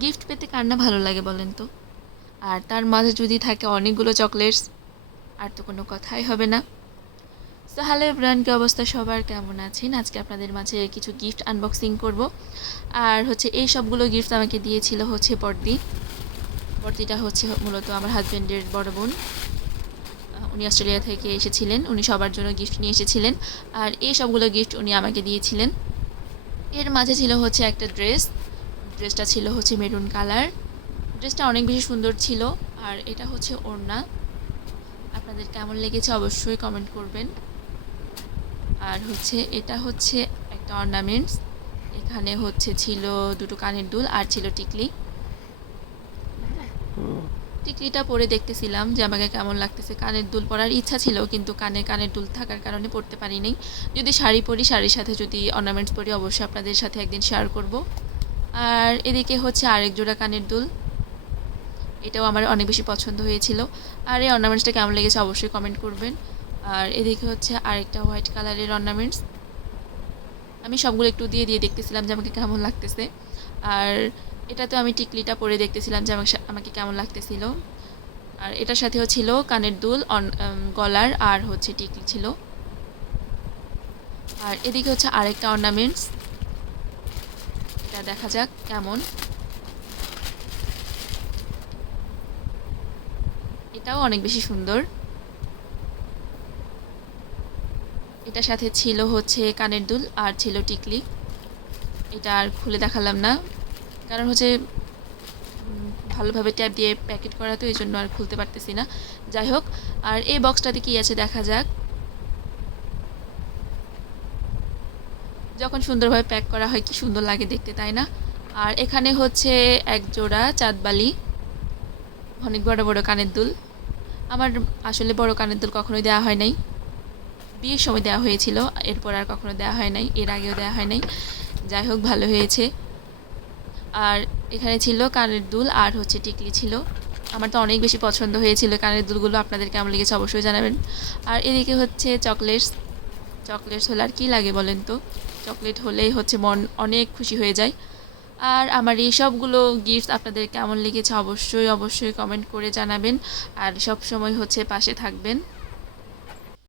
Gift পেতে কার না ভালো লাগে বলেন তো? আর তার মাঝে যদি থাকে অনেকগুলো চকলেটস, আর তো কোনো কথাই হবে না। সো হ্যালো এভরিওয়ান, কি অবস্থা সবার, কেমন আছেন? আজকে আপনাদের মাঝে কিছু গিফট আনবক্সিং করব। আর হচ্ছে এই সবগুলো গিফট আমাকে দিয়েছিল হচ্ছে বড়দি। বড়দিটা হচ্ছে মূলত আমার হাজব্যান্ডের বড় বোন। উনি অস্ট্রেলিয়া থেকে এসেছিলেন, উনি সবার জন্য গিফট নিয়ে এসেছিলেন। আর এই সবগুলো গিফট উনি আমাকে দিয়েছিলেন। এর মাঝে ছিল হচ্ছে একটা ড্রেস। ড্রেসটা ছিল হচ্ছে মেরুন কালার। ড্রেসটা অনেক বেশি সুন্দর ছিল। আর এটা হচ্ছে ওড়না। আপনাদের কেমন লেগেছে অবশ্যই কমেন্ট করবেন। আর হচ্ছে এটা হচ্ছে একটা অর্নামেন্টস। এখানে হচ্ছে ছিল দুটো কানের দুল আর ছিল টিকলি। টিকলিটা পরে দেখতেছিলাম যে আমাকে কেমন লাগতেছে। কানের দুল পরার ইচ্ছা ছিল, কিন্তু কানের দুল থাকার কারণে পরতে পারিনি। যদি শাড়ি পরি, শাড়ির সাথে যদি অর্নামেন্টস পরি, অবশ্যই আপনাদের সাথে একদিন শেয়ার করব। আর এদিকে হচ্ছে আরেক জোড়া কানের দুল। এটাও আমার অনেক বেশি পছন্দ হয়েছিল। আর এই অর্নামেন্টসটা কেমন লেগেছে অবশ্যই কমেন্ট করবেন। আর এদিকে হচ্ছে আরেকটা হোয়াইট কালারের অর্নামেন্টস। আমি সবগুলো একটু দিয়ে দিয়ে দেখতেছিলাম যে আমাকে কেমন লাগতেছে। আর এটাতে আমি টিকলিটা পরে দেখতেছিলাম যে আমাকে কেমন লাগতেছিল। আর এটার সাথেও ছিল কানের দুল, গলার, আর হচ্ছে টিকলি ছিল। আর এদিকে হচ্ছে আরেকটা অর্নামেন্টস। এটা দেখা যাক কেমন। এটাও অনেক বেশি সুন্দর। এটার সাথে ছিল হচ্ছে কানের দুল আর ছিল টিকলি। এটা আর খুলে দেখালাম না, কারণ হচ্ছে ভালোভাবে ট্যাপ দিয়ে প্যাকেট করা, তো এই জন্য আর খুলতে পারতেছি না। যাই হোক, আর এই বক্সটাতে কি আছে দেখা যাক। যখন সুন্দরভাবে প্যাক করা হয় কি সুন্দর লাগে দেখতে, তাই না? আর এখানে হচ্ছে এক জোড়া চাঁদবালি, অনেক বড় বড় কানের দুল। আমার আসলে বড় কানের দুল কখনোই দেওয়া হয় নাই। বিয়ের সময় দেওয়া হয়েছিল, এরপর আর কখনো দেওয়া হয় নাই, এর আগেও দেওয়া হয় নাই। যাই হোক, ভালো হয়েছে। আর এখানে ছিল কানের দুল আর হচ্ছে টিকলি ছিল। আমার তো অনেক বেশি পছন্দ হয়েছিল কানের দুলগুলো। আপনাদের কেমন লেগেছে অবশ্যই জানাবেন। আর এদিকে হচ্ছে চকলেটস। চকলেটস হলে আর কি লাগে বলেন তো? চকলেট হলেই হচ্ছে মন অনেক খুশি হয়ে যায়। আর আমার এই সবগুলো গিফট আপনাদের কেমন লেগেছে অবশ্যই অবশ্যই কমেন্ট করে জানাবেন। আর সব সময় হচ্ছে পাশে থাকবেন।